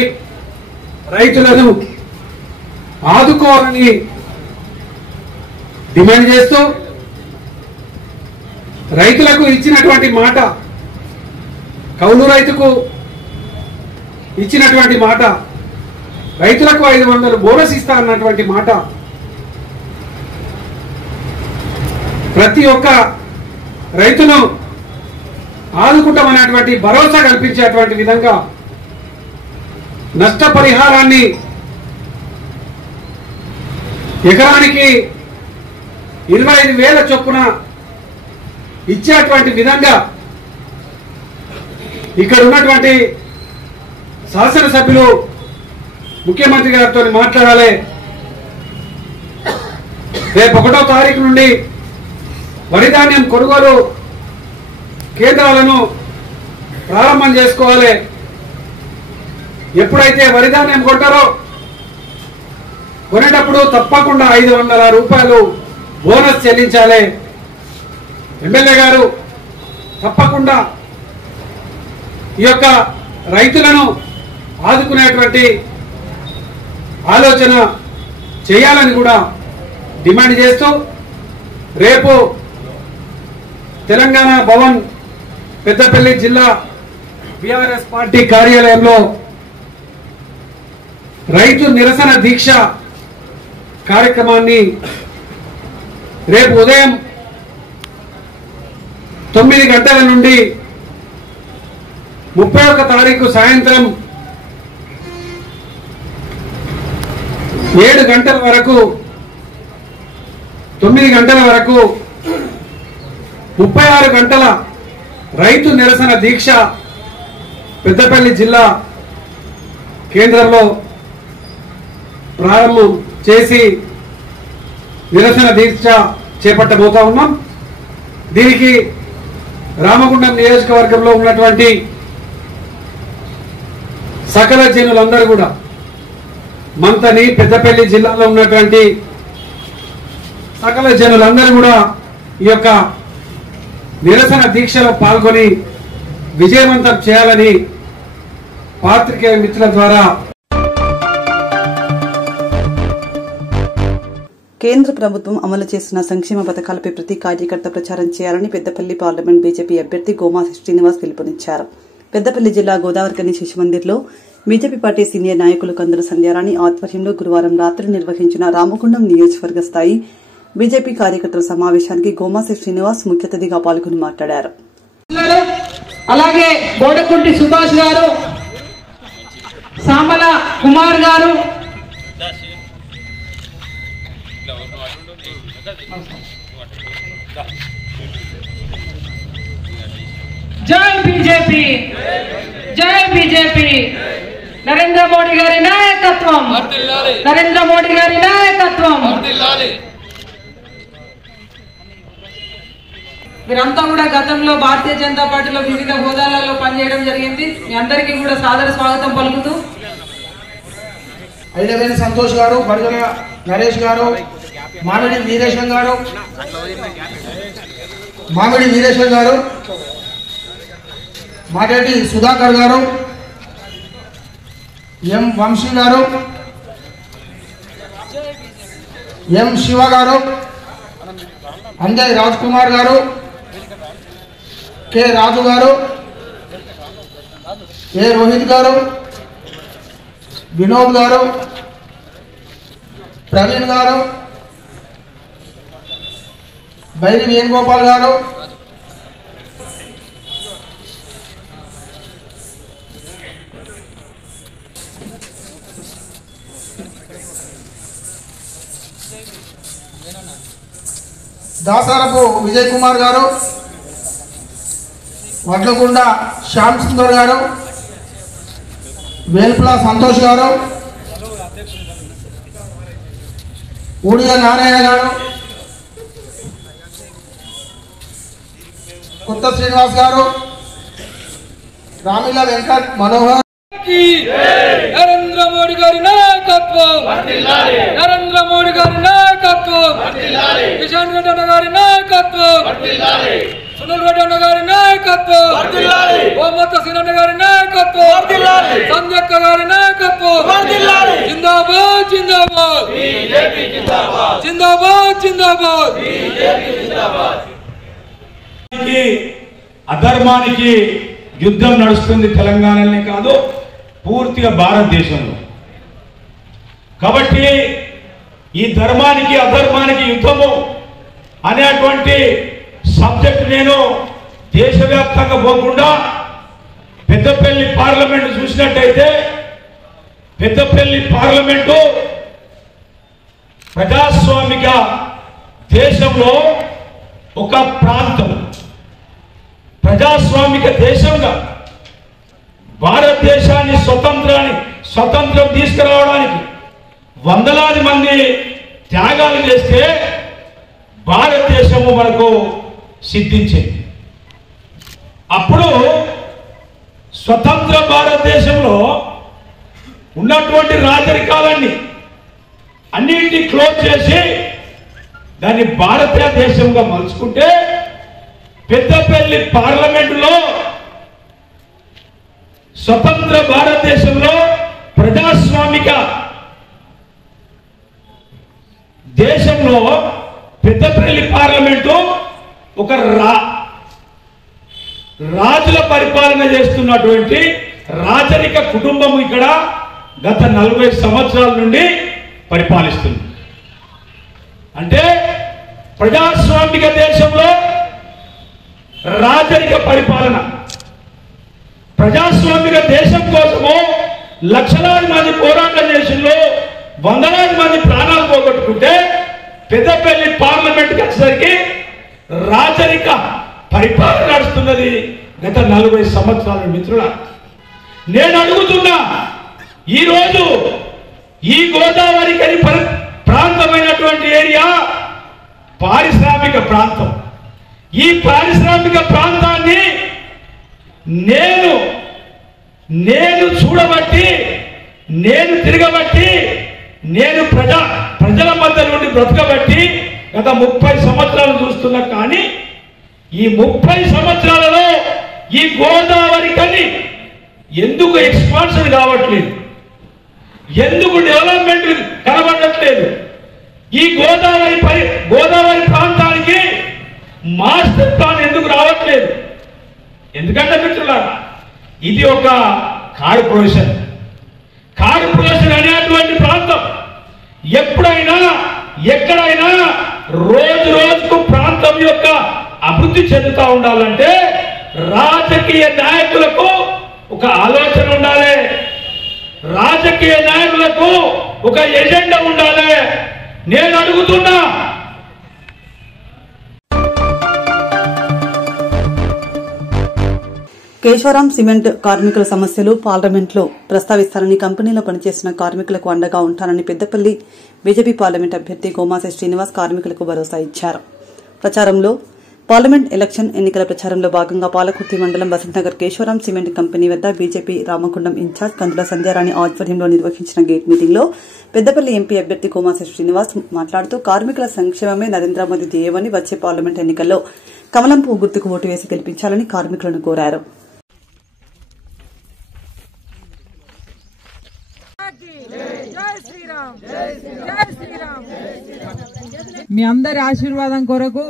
రైతులను ఆదుకోవాలని డిమాండ్ చేస్తూ, రైతులకు ఇచ్చినటువంటి మాట, కౌలు రైతుకు ఇచ్చినటువంటి మాట, రైతులకు 500 బోనస్ ఇస్తా అన్నటువంటి మాట, ప్రతి ఒక్క రైతును ఆదుకుంటామనేటువంటి భరోసా కల్పించేటువంటి విధంగా నష్టపరిహారాన్ని ఎకరానికి 25,000 చొప్పున ఇచ్చేటువంటి విధంగా ఇక్కడ ఉన్నటువంటి శాసనసభ్యులు ముఖ్యమంత్రి గారితో మాట్లాడాలి. రేపు 1వ తారీఖు నుండి వరి ధాన్యం కొనుగోలు కేంద్రాలను ప్రారంభం చేసుకోవాలి. ఎప్పుడైతే వరి ధాన్యం కొంటారో కొనేటప్పుడు తప్పకుండా 500 రూపాయలు బోనస్ చెల్లించాలి. ఎమ్మెల్యే గారు తప్పకుండా ఈ యొక్క రైతులను ఆదుకునేటువంటి ఆలోచన చేయాలని కూడా డిమాండ్ చేస్తూ, రేపు తెలంగాణ భవన్ పెద్దపల్లి జిల్లా బీఆర్ఎస్ పార్టీ కార్యాలయంలో రైతు నిరసన దీక్ష కార్యక్రమాన్ని రేపు ఉదయం 9 గంటల నుండి 31 తారీఖు సాయంత్రం 7 గంటల వరకు, 9 గంటల వరకు 36 గంటల రైతు నిరసన దీక్ష పెద్దపల్లి జిల్లా కేంద్రంలో ప్రారంభం చేసి నిరసన దీక్ష చేపట్టబోతా ఉన్నాం. దీనికి రామగుండం నియోజకవర్గంలో ఉన్నటువంటి సకల జనులందరూ కూడా, మంతని పెద్దపల్లి జిల్లాలో ఉన్నటువంటి సకల జనులందరూ కూడా ఈ యొక్క నిరసన దీక్షలో పాల్గొని విజయవంతం చేయాలని పాత్రికేయ మిత్రుల ద్వారా కేంద్ర ప్రభుత్వం అమలు చేస్తున్న సంక్షేమ పథకాలపై ప్రతి కార్యకర్త ప్రచారం చేయాలని పెద్దపల్లి పార్లమెంట్ బీజేపీ అభ్యర్థి గోమాసి శ్రీనివాస్ పిలుపునిచ్చారు. పెద్దపల్లి జిల్లా గోదావరికని శిశుమందిర్లో బీజేపీ పార్టీ సీనియర్ నాయకులు కందుల సంధ్యారాణి ఆధ్వర్యంలో గురువారం రాత్రి నిర్వహించిన రామగుండం నియోజకవర్గ స్థాయి బీజేపీ కార్యకర్తల సమావేశానికి గోమాసి శ్రీనివాస్ ముఖ్య అతిథిగా పాల్గొని మాట్లాడారు. అలాగే బోడకుంటి సుభాష్ గారు, సామల కుమార్ గారు, జై బీజేపీ, జై బీజేపీ, నరేంద్ర మోడీ గారి నాయకత్వం, నరేంద్ర మోడీ గారి నాయకత్వం. మీరంతా కూడా గతంలో భారతీయ జనతా పార్టీలో వివిధ హోదాలలో పనిచేయడం జరిగింది. మీ అందరికీ కూడా సాదర స్వాగతం పలుకుతూ ఐదవేని సంతోష్ గారు, బడుగల నరేష్ గారు, మామిడి వీరేశం గారు, మాటేటి సుధాకర్ గారు, ఎం వంశీ గారు, ఎం శివ గారు, అంజయ్ రాజ్ కుమార్ గారు, కె రాజు గారు, ఏ రోహిత్ గారు, వినోద్ గారు, ప్రవీణ్ గారు, బైరి వేణుగోపాల్ గారు, దాసారపు విజయ్ కుమార్ గారు, వడ్లకొండ శ్యామ్ సుందర్ గారు, వేల్పుల సంతోష్ గారు, ఊడియ నారాయణ గారు, కొత్త శ్రీనివాస్ గారు, రామిల వెంకట్ మనోహర్. నరేంద్ర మోడీ గారి నాయకత్వం, నరేంద్ర మోడీ గారి నాయకత్వం, కిషన్ రెడ్డి అన్న గారి నాయకత్వం, సునీల్ రెడ్డి అన్న గారి నాయకత్వం, ఓమత్త సీనన్న గారి నాయకత్వం, సంజక్క గారి నాయకత్వం. జిందాబాద్ జిందాబాద్, జిందాబాద్ జిందాబాద్. అధర్మానికి యుద్ధం నడుస్తుంది తెలంగాణనే కాదు, పూర్తిగా భారతదేశంలో. కాబట్టి ఈ ధర్మానికి అధర్మానికి యుద్ధము అనేటువంటి సబ్జెక్ట్ నేను దేశవ్యాప్తంగా పోకుండా పెద్దపల్లి పార్లమెంటు చూసినట్టయితే, పెద్దపల్లి పార్లమెంటు ప్రజాస్వామిక దేశంలో ఒక ప్రాంతం, ప్రజాస్వామిక దేశంగా భారతదేశాన్ని స్వతంత్రం తీసుకురావడానికి వందలాది మంది త్యాగాలు చేస్తే భారతదేశము మనకు సిద్ధించింది. అప్పుడు స్వతంత్ర భారతదేశంలో ఉన్నటువంటి రాజరికాలన్నీ అన్నింటినీ క్లోజ్ చేసి దాన్ని భారతదేశంగా మలుచుకుంటే పెద్దపల్లి పార్లమెంటులో స్వతంత్ర భారతదేశంలో ప్రజాస్వామిక దేశంలో పెద్దపల్లి పార్లమెంటు ఒక రాజుల పరిపాలన చేస్తున్నటువంటి రాజరిక కుటుంబం ఇక్కడ గత 40 సంవత్సరాల నుండి పరిపాలిస్తుంది. అంటే ప్రజాస్వామిక దేశంలో రాజరిక పరిపాలన, ప్రజాస్వామిక దేశం కోసము లక్షలాది మంది పోరాటం చేసిందో, వందలాది మంది ప్రాణాలు పోగొట్టుకుంటే పెద్దపల్లి పార్లమెంట్కి వచ్చేసరికి రాజరిక పరిపాలన నడుస్తున్నది గత 40 సంవత్సరాల. మిత్రుల, నేను అడుగుతున్నా, ఈరోజు ఈ గోదావరి కని ప్రాంతమైనటువంటి ఏరియా పారిశ్రామిక ప్రాంతం. ఈ పారిశ్రామిక ప్రాంతాన్ని నేను చూడబట్టి, నేను తిరగబట్టి, నేను ప్రజల మధ్య నుండి బ్రతకబట్టి గత 30 సంవత్సరాలు చూస్తున్నా. కానీ ఈ 30 సంవత్సరాలలో ఈ గోదావరి కని ఎందుకు ఎక్స్పాన్షన్ కావట్లేదు, ఎందుకు డెవలప్మెంట్ కనబడట్లేదు, ఈ గోదావరి ప్రాంతానికి మాస్టర్ ప్లాన్ ఎందుకు రావట్లేదు? ఎందుకంటే మిత్రులారా, ఇది ఒక కార్పొరేషన్ అనేటువంటి ప్రాంతం ఎప్పుడైనా ఎక్కడైనా రోజు రోజుకు ప్రాంతం యొక్క అభివృద్ధి చెందుతూ ఉండాలంటే రాజకీయ నాయకులకు ఒక ఆలోచన ఉండాలి, రాజకీయ నాయకులకు ఒక ఎజెండా ఉండాలి. నేను అడుగుతున్నా, కేశవరాం సిమెంట్ కార్మికుల సమస్యలు పార్లమెంట్లో ప్రస్తావిస్తారని, కంపెనీలో పనిచేస్తున్న కార్మికులకు అండగా ఉంటానని పెద్దపల్లి బీజేపీ పార్లమెంట్ అభ్యర్థి గోమాస శ్రీనివాస్ కార్మికులకు భరోసా ఇచ్చారు. ప్రచారంలో పార్లమెంట్ ఎలక్షన్ ఎన్నికల ప్రచారంలో భాగంగా పాలకుర్తి మండలం వసంతనగర్ కేశవరాం సిమెంట్ కంపెనీ వద్ద బీజేపీ రామగుండం ఇన్ఛార్జ్ కందుల సంధ్యారాణి ఆధ్వర్యంలో నిర్వహించిన గేట్ మీటింగ్ లో పెద్దపల్లి ఎంపీ అభ్యర్థి గోమాస శ్రీనివాస్ మాట్లాడుతూ కార్మికుల సంక్షేమమే నరేంద్ర మోదీ ధ్యేయమని వచ్చే పార్లమెంట్ ఎన్నికల్లో కమలం పువ్వు గుర్తుకు ఓటు వేసి గెలిపించాలని కార్మికులను కోరారు. మీ అందరి ఆశీర్వాదం కొరకు,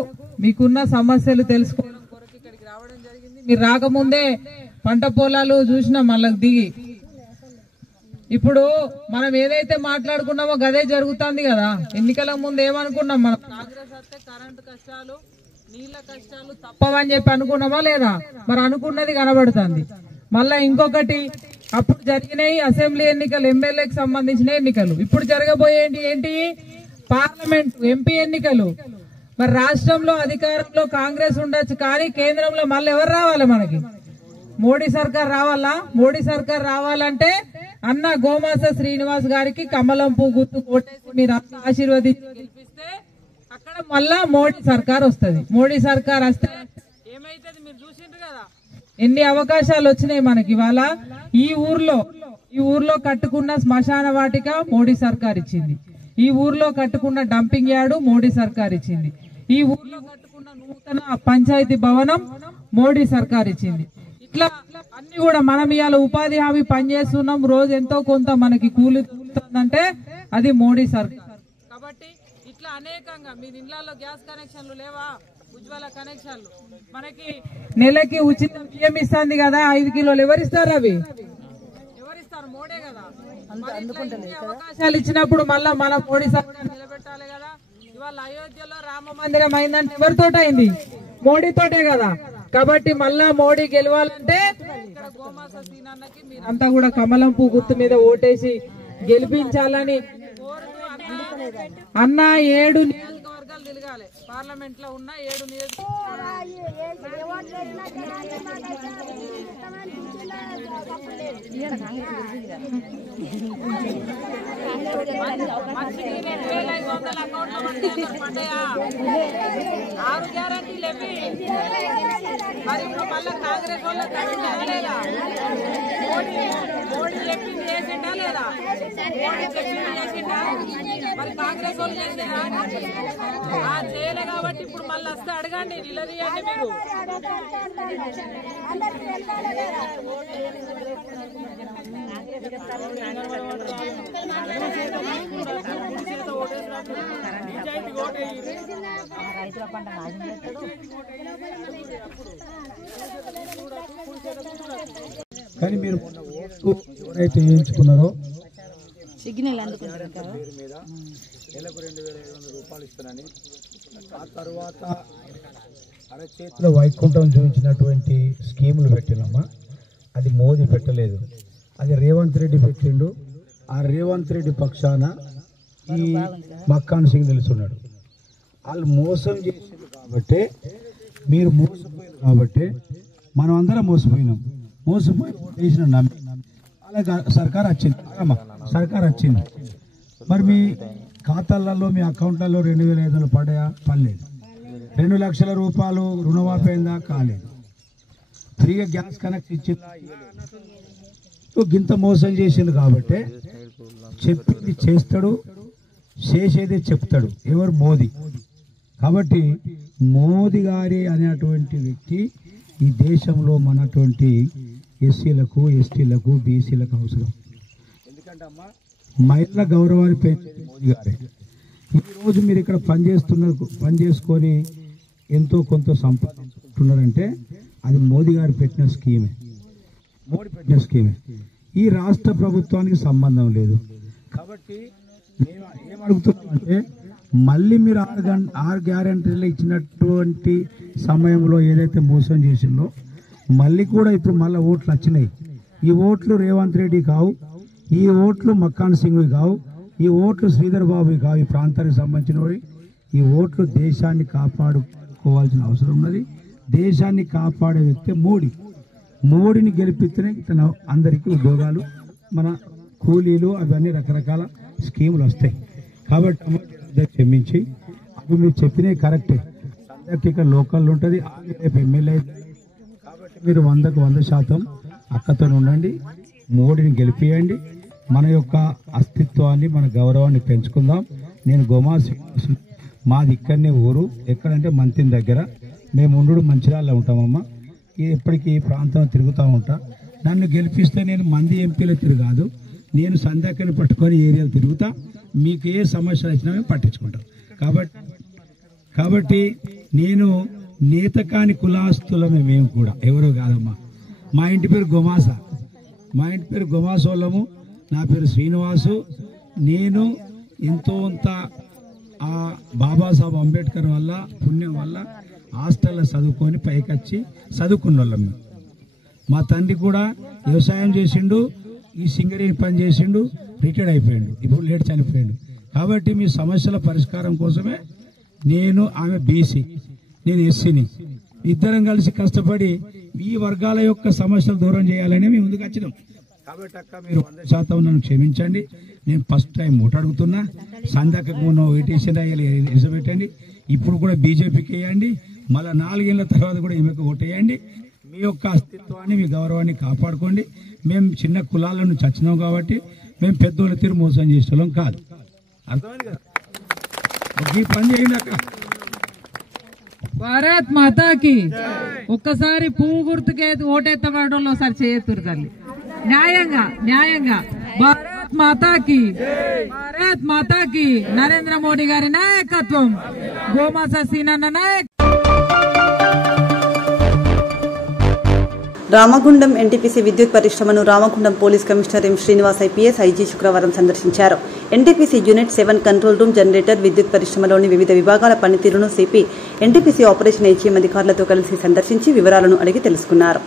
మీకున్న సమస్యలు తెలుసుకోవడం కొరకు ఇక్కడికి రావడం జరిగింది. మీరు రాకముందే పంట పొలాలు చూసినా మళ్ళీ దిగి, ఇప్పుడు మనం ఏదైతే మాట్లాడుకున్నామో గదే జరుగుతుంది కదా. ఎన్నికల ముందు ఏమనుకున్నాం మనం, కాంగ్రెస్ వస్తే కరెంటు కష్టాలు, నీళ్ల కష్టాలు తప్పవని చెప్పి అనుకున్నామా లేదా? మరి అనుకున్నది కనబడుతుంది. మళ్ళా ఇంకొకటి, అప్పుడు జరిగినాయి అసెంబ్లీ ఎన్నికలు, ఎమ్మెల్యేకి సంబంధించిన ఎన్నికలు. ఇప్పుడు జరగబోయేది ఏంటి? పార్లమెంట్ ఎంపీ ఎన్నికలు. మరి రాష్ట్రంలో అధికారంలో కాంగ్రెస్ ఉండొచ్చు, కానీ కేంద్రంలో మళ్ళీ ఎవరు రావాలి? మనకి మోడీ సర్కార్ రావాలా? మోడీ సర్కార్ రావాలంటే అన్న గోమాస శ్రీనివాస్ గారికి కమలం పువ్వు గుర్తు కొట్టేసి మీరు అంతా ఆశీర్వదించి గెలిపిస్తే అక్కడ మళ్ళా మోడీ సర్కార్ వస్తుంది. మోడీ సర్కార్ వస్తే ఏమైతుంది మీరు చూసిండ్రు కదా, ఎన్ని అవకాశాలు వచ్చినాయి మనకి. ఇవాళ ఈ ఊర్లో కట్టుకున్న శ్మశాన వాటిక మోడీ సర్కార్ ఇచ్చింది. ఈ ఊర్లో కట్టుకున్న డంపింగ్ యార్డు మోడీ సర్కార్ ఇచ్చింది. ఈ ఊర్లో కట్టుకున్న నూతన పంచాయతీ భవనం మోడీ సర్కార్ ఇచ్చింది. ఇట్లా అన్ని కూడా మనం ఇవాళ ఉపాధి హామీ పనిచేస్తున్నాం, రోజు ఎంతో కొంత మనకి కూలుతుందంటే అది మోడీ సర్కార్. కాబట్టి ఇట్లా అనేకంగా మీ ఇళ్లలో గ్యాస్ కనెక్షన్లు లేవా? ఉజ్వల కనెక్షన్లు, మనకి నెలకి ఉచిత బియ్యం ఇస్తుంది కదా 5 కిలోలు. ఎవరిస్తారు? అవి ఎవరిస్తారు? మోడే కదా. అవకాశాలు ఇచ్చినప్పుడు మళ్ళా మన మోడీ సర్కార్ నిలబెట్టాలి కదా. ఇవాళ అయోధ్యలో రామ మందిరం అయిందంటే ఎవరితోట అయింది? మోడీతోటే కదా. కాబట్టి మళ్ళా మోడీ గెలవాలంటే ఇక్కడ గోమాస సీనన్నకి మీరంతా కూడా కమలం పువ్వు గుర్తు మీద ఓటేసి గెలిపించాలని అన్న. 7 నియోజకవర్గాలు తిరగాలి, పార్లమెంట్ లో ఉన్న 7 6 గ్యారంటీలు ఇవి. మరి ఇప్పుడు మళ్ళా కాంగ్రెస్ వాళ్ళ మోడీ చెప్పింది చేసిండా లేదా? మరి కాంగ్రెస్ వాళ్ళు చేసిందా? చేయలే కాబట్టి ఇప్పుడు మళ్ళీ వస్తే అడగండి, నిలదీయండి మీరు. కానీ మీరు ఎవరైతే వేయించుకున్నారో సిగ్నల్ పేరు మీద నెలకు 2,500 రూపాయలు ఇస్తానని, ఆ తర్వాత అరచేతిలో వైకుంఠం చూపించినటువంటి స్కీములు పెట్టినమ్మా. అది మోదీ పెట్టలేదు, అది రేవంత్ రెడ్డి పెట్టిండు. ఆ రేవంత్ రెడ్డి పక్షాన ఈ మక్కాన్ సింగ్ నిలుస్తున్నాడు. వాళ్ళు మోసం చేసిండు కాబట్టి, మీరు మోసపోయారు కాబట్టి మనం అందరం మోసపోయినాం. మోసపోయి ఓటేసిన నమ్మి అలాగే సర్కార్ వచ్చింది. మరి మీ ఖాతాలలో, మీ అకౌంట్లలో 2,500 పడ్డాయా? పడలేదు. 2 లక్షల రూపాయలు రుణమాఫీ అయిందా? కాలేదు. ఫ్రీగా గ్యాస్ కనెక్షన్ ఇచ్చిందా? గింత మోసం చేసింది కాబట్టి చెప్పింది చేస్తాడు, చేసేదే చెప్తాడు. ఎవరు? మోదీ. కాబట్టి మోదీ గారి అనేటువంటి వ్యక్తి ఈ దేశంలో మనటువంటి ఎస్సీలకు, ఎస్టీలకు, బీసీలకు అవసరం. ఎందుకంటే అమ్మా, మహిళల గౌరవాన్ని పెంచేది మోదీ గారే. ఈరోజు మీరు ఇక్కడ పనిచేసుకొని ఎంతో కొంత సంపాదించుకుంటున్నారంటే అది మోదీ గారు పెట్టిన స్కీమే. ఈ రాష్ట్ర ప్రభుత్వానికి సంబంధం లేదు. కాబట్టి మేము ఏమడుగుతున్నామంటే, మళ్ళీ మీరు 6 గ్యారెంటీలు ఇచ్చినటువంటి సమయంలో ఏదైతే మోసం చేసిందో మళ్ళీ కూడా ఇప్పుడు మళ్ళీ ఓట్లు వచ్చినాయి. ఈ ఓట్లు రేవంత్ రెడ్డి కావు, ఈ ఓట్లు మక్కాన్ సింగ్వి కావు, ఈ ఓట్లు శ్రీధర్ బాబు కావు, ఈ ప్రాంతానికి సంబంధించినవి. ఈ ఓట్లు దేశాన్ని కాపాడుకోవాల్సిన అవసరం ఉన్నది. దేశాన్ని కాపాడే వ్యక్తి మోడీని గెలిపిస్తేనే తన అందరికీ ఉద్యోగాలు, మన కూలీలు, అవన్నీ రకరకాల స్కీములు వస్తాయి. కాబట్టి క్షమించి అవి మీరు చెప్పినవి కరెక్టే. ఇక్కడ లోకల్ ఉంటుంది, రేపు ఎమ్మెల్యే. కాబట్టి మీరు 100కు 100% అక్కతో ఉండండి, మోడీని గెలిపియండి. మన యొక్క అస్తిత్వాన్ని, మన గౌరవాన్ని పెంచుకుందాం. నేను గోమా శ్రీనివాసు, మాది ఇక్కడనే ఊరు. ఎక్కడంటే మంతిని దగ్గర. మేము ఉండు మంచిర్యాలలో ఉంటామమ్మా. ఎప్పటికీ ఈ ప్రాంతంలో తిరుగుతూ ఉంటా. నన్ను గెలిపిస్తే నేను మంది ఎంపీలు తిరగాదు, నేను సంధ్యాకని పట్టుకొని ఏరియాలు తిరుగుతా. మీకు ఏ సమస్యలు వచ్చినా మేము పట్టించుకుంటాం. కాబట్టి నేను నేత కాని కులాస్తులమే. మేము కూడా ఎవరో కాదమ్మా. మా ఇంటి పేరు గొమాసా, వాళ్ళము. నా పేరు శ్రీనివాసు. నేను ఎంతో అంత ఆ బాబాసాహెబ్ అంబేద్కర్ వల్ల, పుణ్యం వల్ల హాస్టల్లో చదువుకొని పైకొచ్చి చదువుకున్న వాళ్ళం. మా తండ్రి కూడా వ్యవసాయం చేసిండు, ఈ సింగరేణి పని చేసిండు, రిటైర్డ్ అయిపోయాడు, ఇప్పుడు లేట్ చనిపోయాడు. కాబట్టి మీ సమస్యల పరిష్కారం కోసమే ఆమె బీసీ, నేను ఎస్సీని, ఇద్దరం కలిసి కష్టపడి ఈ వర్గాల యొక్క సమస్యలు దూరం చేయాలని మేము ముందుకు వచ్చినాం. కాబట్టి అక్క మీరు 100% నన్ను క్షమించండి. నేను ఫస్ట్ టైం ఓటు అడుగుతున్నా. సంధ్యాకు ఓటేసిన నిజబెట్టండి. ఇప్పుడు కూడా బీజేపీకి వేయండి. మళ్ళీ 4 ఏళ్ల తర్వాత కూడా ఈమెకు ఓటేయండి. మీ యొక్క అస్తిత్వాన్ని, మీ గౌరవాన్ని కాపాడుకోండి. మేము చిన్న కులాలను చచ్చినాం కాబట్టి మేము పెద్దోళ్ళ తీరు మోసం చేసేవాళ్ళం కాదు. అర్థమైంది కదా? ఈ పని చేయండి అక్క. భారత్ మాతాకి ఒక్కసారి పువ్వు గుర్తుకే ఓటెత్తబడలో ఒకసారి చేయొత్తురు తల్లి. న్యాయంగా భారత్ మాతాకి నరేంద్ర మోడీ గారి నాయకత్వం, గోమాసా సీనన్న నాయక్. రామగుండం ఎన్టీపీసీ విద్యుత్ పరిశ్రమను Ramagundam police commissioner M Srinivas IPS IG శుక్రవారం సందర్శించారు. NTPC unit 7 control room, generator, విద్యుత్ పరిశ్రమలోని వివిధ విభాగాల పనితీరును సిపి ఎన్టీపీసీ ఆపరేషన్ ఏజీఎం అధికారులతో కలిసి సందర్శించి వివరాలను అడిగి తెలుసుకున్నారు.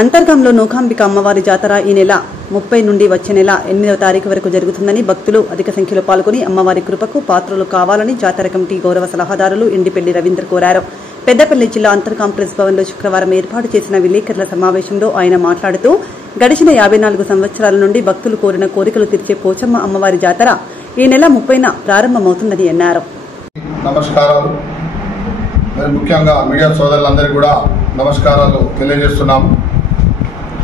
అంతర్గంలో నూకాంబిక అమ్మవారి జాతర ఈ నెల 30 నుండి వచ్చే నెల 8వ తారీఖు వరకు జరుగుతుందని, భక్తులు అధిక సంఖ్యలో పాల్గొని అమ్మవారి కృపకు పాత్రలు కావాలని జాతర కమిటీ గౌరవ సలహాదారులు ఎండిపెల్లి రవీంద్ర కోరారు. పెద్దపల్లి జిల్లా అంతర్గాం ప్రెస్ భవన్లో శుక్రవారం ఏర్పాటు చేసిన విలేకరుల సమావేశంలో ఆయన మాట్లాడుతూ, గడిచిన 54 సంవత్సరాల నుండి భక్తులు కోరిన కోరికలు తీర్చే పోచమ్మ అమ్మవారి జాతర ఈ నెల 30న ప్రారంభమవుతుందని అన్నారు. నమస్కారాలు. ముఖ్యంగా మీడియా సోదరులందరికీ కూడా నమస్కారాలు తెలియజేస్తున్నాము.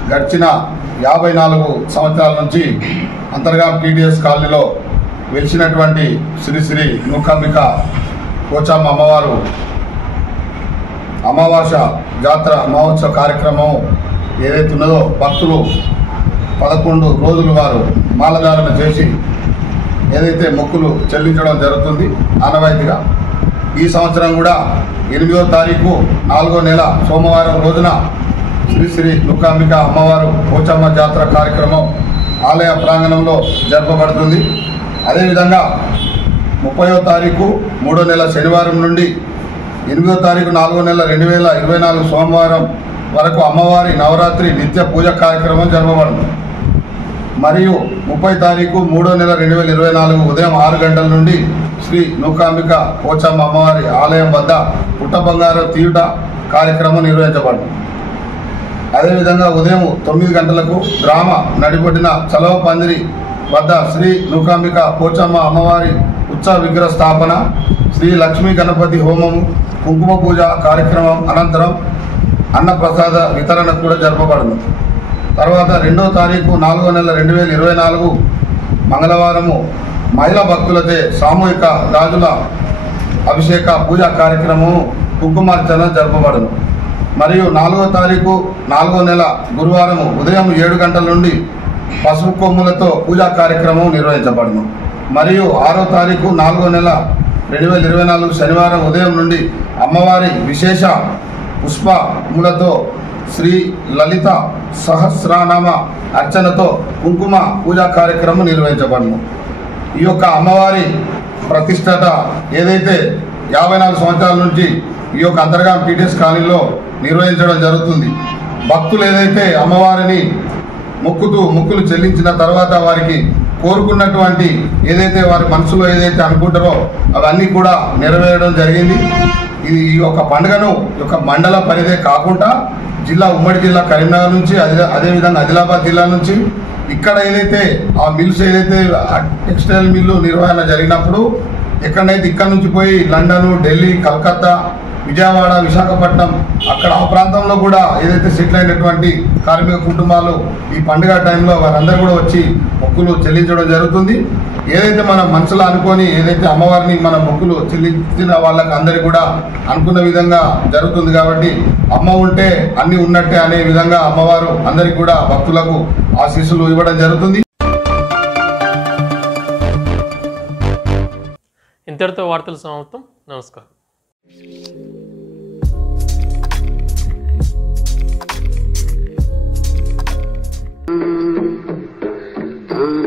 గడిచిన 54 సంవత్సరాల నుంచి అంతర్గాం టీడీఎస్ కాలనీలో వెలిసినటువంటి శ్రీ శ్రీ నూకాంబిక పోచమ్మ అమ్మవారు అమావాస్య జాతర మహోత్సవ కార్యక్రమం ఏదైతే ఉన్నదో భక్తులు 11 రోజులు వారు మాలధారణ చేసి ఏదైతే మొక్కులు చెల్లించడం జరుగుతుంది ఆనవాయితీగా. ఈ సంవత్సరం కూడా 8వ తారీఖు 4వ నెల సోమవారం రోజున శ్రీ శ్రీ నూకాంబిక అమ్మవారు పోచమ్మ జాతర కార్యక్రమం ఆలయ ప్రాంగణంలో జరపబడుతుంది. అదేవిధంగా 30వ తారీఖు 3వ నెల శనివారం నుండి 8వ తారీఖు 4వ నెల 2024 సోమవారం వరకు అమ్మవారి నవరాత్రి నిత్య పూజ కార్యక్రమం జరపబడుతుంది. మరియు 30 తారీఖు 3వ నెల 2024 ఉదయం 6 గంటల నుండి శ్రీ నూకాంబిక పోచమ్మ అమ్మవారి ఆలయం వద్ద పుట్ట బంగారం తీయుట కార్యక్రమం నిర్వహించబడుతుంది. అదేవిధంగా ఉదయం 9 గంటలకు గ్రామ నడిబొడ్డిన చలవ పందిరి వద్ద శ్రీ నూకాంబిక పోచమ్మ అమ్మవారి ఉత్సవ విగ్రహ స్థాపన, శ్రీ లక్ష్మీ గణపతి హోమము, కుంకుమ పూజ కార్యక్రమం అనంతరం అన్నప్రసాద వితరణ కూడా జరపబడును. తర్వాత 2వ తారీఖు 4వ నెల 2024 మంగళవారము మహిళా భక్తులచే సామూహిక గాజుల అభిషేక పూజా కార్యక్రమము కుంకుమార్చన జరపబడును. మరియు 4వ తారీఖు 4వ నెల గురువారము ఉదయం 7 గంటల నుండి పసుపు కొమ్ములతో పూజా కార్యక్రమం నిర్వహించబడును. మరియు 6వ తారీఖు 4వ నెల 2024 శనివారం ఉదయం నుండి అమ్మవారి విశేష పుష్పములతో శ్రీ లలిత సహస్రనామ అర్చనతో కుంకుమ పూజా కార్యక్రమం నిర్వహించబడును. ఈ యొక్క అమ్మవారి ప్రతిష్టత ఏదైతే 54 సంవత్సరాల నుంచి ఈ యొక్క అంతర్గాం టీటీఎస్ కాలనీలో నిర్వహించడం జరుగుతుంది. భక్తులు ఏదైతే అమ్మవారిని మొక్కులు చెల్లించిన తర్వాత వారికి కోరుకున్నటువంటి ఏదైతే వారి మనసులో ఏదైతే అనుకుంటారో అవన్నీ కూడా నెరవేరడం జరిగింది. ఇది ఈ యొక్క పండుగను యొక్క మండల పరిధే కాకుండా ఉమ్మడి జిల్లా కరీంనగర్ నుంచి అదేవిధంగా ఆదిలాబాద్ జిల్లా నుంచి ఇక్కడ ఏదైతే ఆ మిల్స్ ఏదైతే టెక్స్టైల్ మిల్లు నిర్వహణ జరిగినప్పుడు ఎక్కడైతే ఇక్కడ నుంచి పోయి లండన్, ఢిల్లీ, కలకత్తా, విజయవాడ, విశాఖపట్నం అక్కడ ఆ ప్రాంతంలో కూడా ఏదైతే సెటిల్ అయినటువంటి కార్మిక కుటుంబాలు ఈ పండుగ టైంలో వారందరూ కూడా వచ్చి మొక్కులు చెల్లించడం జరుగుతుంది. ఏదైతే మనం మనసులో అనుకొని ఏదైతే అమ్మవారిని మన మొక్కులు చెల్లించిన వాళ్ళకి అందరికీ కూడా అనుకున్న విధంగా జరుగుతుంది. కాబట్టి అమ్మ ఉంటే అన్ని ఉన్నట్టే అనే విధంగా అమ్మవారు అందరికీ కూడా భక్తులకు ఆశీస్సులు ఇవ్వడం జరుగుతుంది. ఇంతటితో వార్తలు సమాప్తం. నమస్కారం. Ah